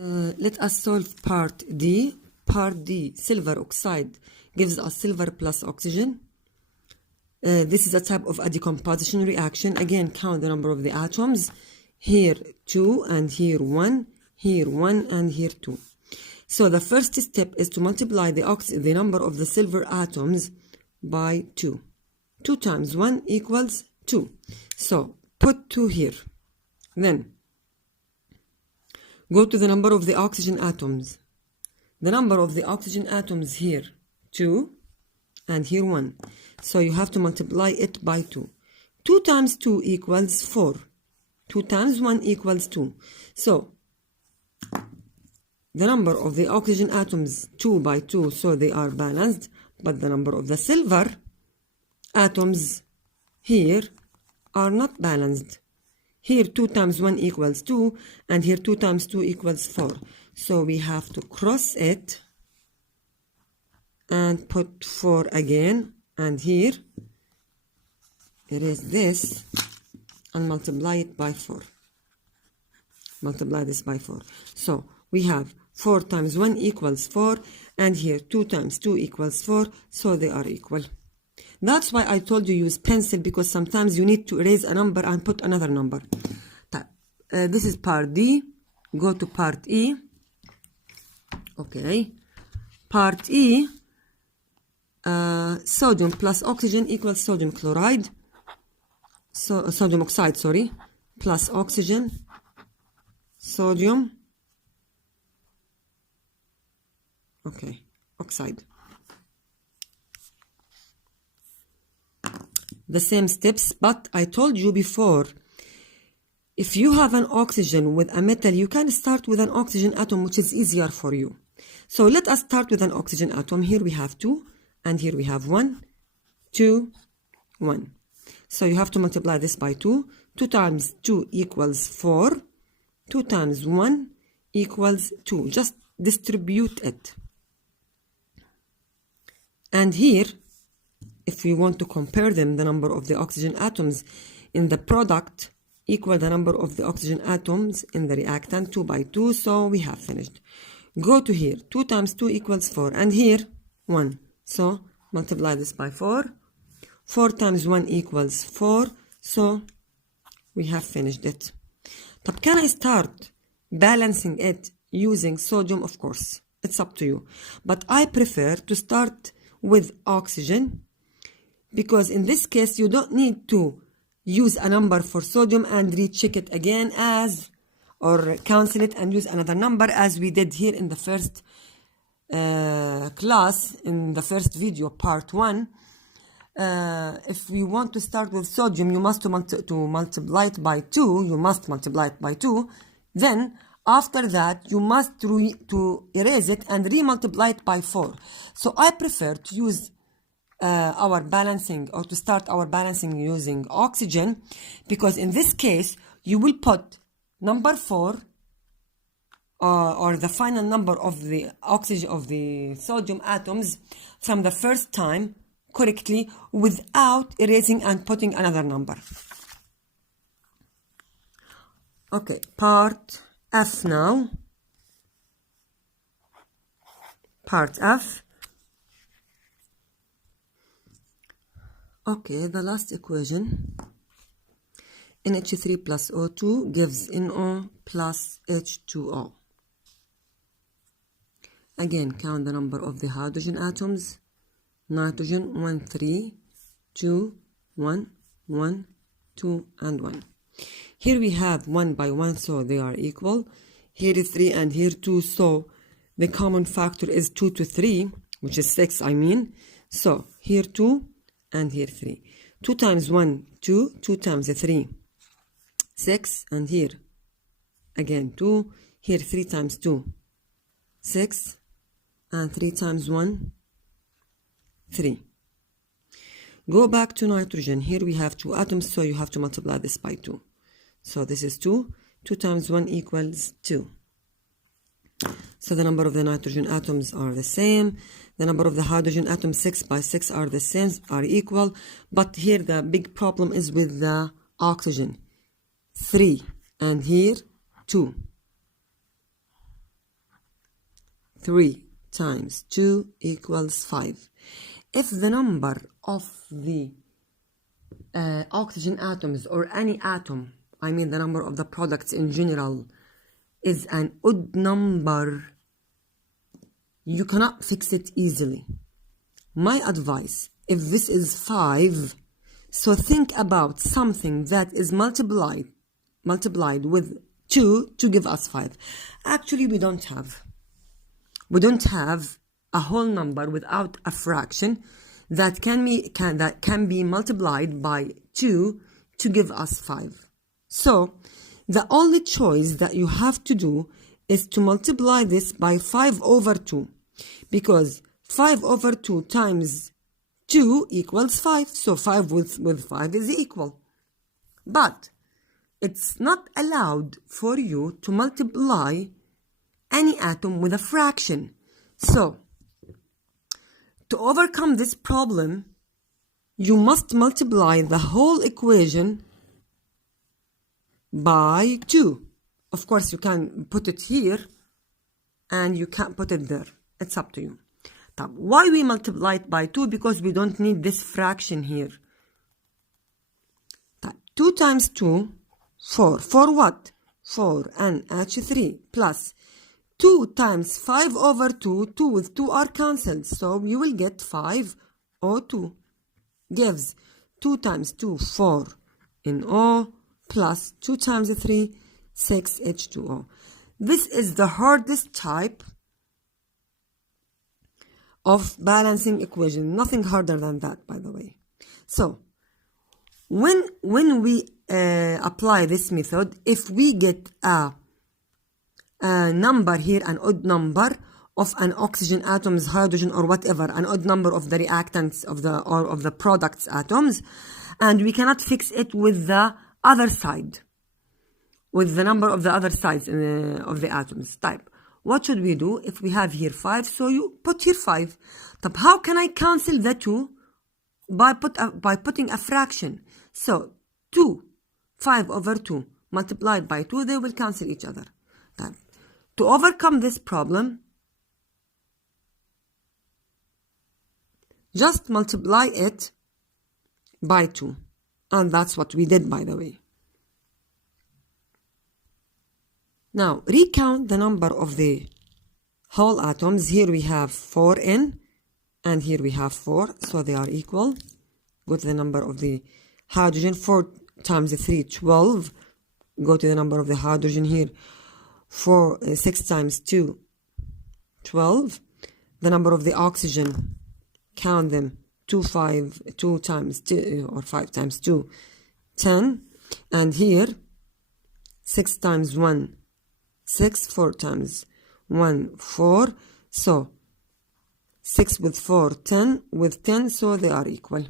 Let us solve part D. Part D, silver oxide gives us silver plus oxygen. This is a type of a decomposition reaction. Again, count the number of the atoms. Here 2 and here 1, here 1 and here 2. So the first step is to multiply the number of the silver atoms by 2. 2 times 1 equals 2. So put 2 here. Then go to the number of the oxygen atoms. The number of the oxygen atoms here 2 and here 1. So you have to multiply it by 2. 2 times 2 equals 4. 2 times 1 equals 2. So the number of the oxygen atoms 2 by 2, so they are balanced, but the number of the silver atoms here are not balanced. Here 2 times 1 equals 2 and here 2 times 2 equals 4. So we have to cross it and put 4 again, and here erase this and multiply it by 4. Multiply this by 4. So we have 4 times 1 equals 4 and here 2 times 2 equals 4, so they are equal. That's why I told you use pencil, because sometimes you need to erase a number and put another number. This is part D. Go to part E. Okay. Part E, sodium plus oxygen equals sodium chloride. So sodium oxide, sorry, plus oxygen, sodium, okay, oxide. The same steps, but I told you before, if you have an oxygen with a metal, you can start with an oxygen atom, which is easier for you. So let us start with an oxygen atom. Here we have 2 and here we have 1, 2, 1. So you have to multiply this by 2. 2 times 2 equals 4. 2 times 1 equals 2. Just distribute it. And here, if we want to compare them, the number of the oxygen atoms in the product equal the number of the oxygen atoms in the reactant, 2 by 2, so we have finished. Go to here, 2 times 2 equals 4, and here 1. So multiply this by 4. 4 times 1 equals 4, so we have finished it. But can I start balancing it using sodium? Of course, it's up to you. But I prefer to start with oxygen, because in this case you don't need to use a number for sodium and recheck it again or cancel it and use another number as we did here in the first class, in the first video, part 1. If we want to start with sodium, you must multiply it by 2. You must multiply it by 2. Then after that, you must to erase it and re-multiply it by 4. So I prefer to use our balancing, or to start our balancing using oxygen, because in this case you will put number 4 or the final number of the oxygen of the sodium atoms from the first time correctly without erasing and putting another number. Okay, part F now. Part F. Okay, the last equation, NH3 plus O2 gives NO plus H2O. Again, count the number of the hydrogen atoms. Nitrogen 1, 3, 2, 1, 1, 2, and 1. Here we have 1 by 1, so they are equal. Here is 3 and here 2, so the common factor is 2 to 3, which is 6, I mean. So here 2 and here 3. 2 times 1, 2, 2 times 3, 6, and here again 2, here 3 times 2, 6, and 3 times 1, 3. Go back to nitrogen. Here we have 2 atoms, so you have to multiply this by 2. So this is 2. 2 times 1 equals 2. So the number of the nitrogen atoms are the same. The number of the hydrogen atoms, 6 by 6, are the same, are equal. But here the big problem is with the oxygen. 3 and here 2. 3 times 2 equals 5. If the number of the oxygen atoms or any atom, I mean the number of the products in general, is an odd number, you cannot fix it easily. My advice, if this is 5, so think about something that is multiplied with 2 to give us 5. Actually, we don't have a whole number without a fraction that can be multiplied by 2 to give us 5. So the only choice that you have to do is to multiply this by 5 over 2, because 5 over 2 times 2 equals 5. So 5 with 5 is equal. But it's not allowed for you to multiply any atom with a fraction. So to overcome this problem, you must multiply the whole equation by 2. Of course, you can put it here and you can't put it there. It's up to you. Why we multiply it by 2? Because we don't need this fraction here. 2 times 2, 4. For what? For NH3 plus 2 times 5 over 2. 2 with 2 are cancelled. So you will get 5O2. Gives 2 times 2, 4 NO plus 2 times 3, 6H2O. This is the hardest type of balancing equation. Nothing harder than that, by the way. So when we apply this method, if we get a number here, an odd number of an oxygen atoms, hydrogen or whatever, an odd number of the reactants of the products atoms, and we cannot fix it with the other side, with the number of the other sides of the atoms type. What should we do? If we have here 5, so you put here 5. How can I cancel the 2? By putting a fraction. So 5 over 2 multiplied by 2, they will cancel each other. To overcome this problem, just multiply it by 2. And that's what we did, by the way. Now, recount the number of the whole atoms. Here we have 4N, and here we have 4, so they are equal. Go to the number of the hydrogen. 4 times 3, 12. Go to the number of the hydrogen here. 6 times 2, 12. The number of the oxygen, count them. 2 times 2, or 5 times 2, 10. And here, 6 times 1, 6. 4 times 1, 4. So 6 with 4, 10 with 10, so they are equal.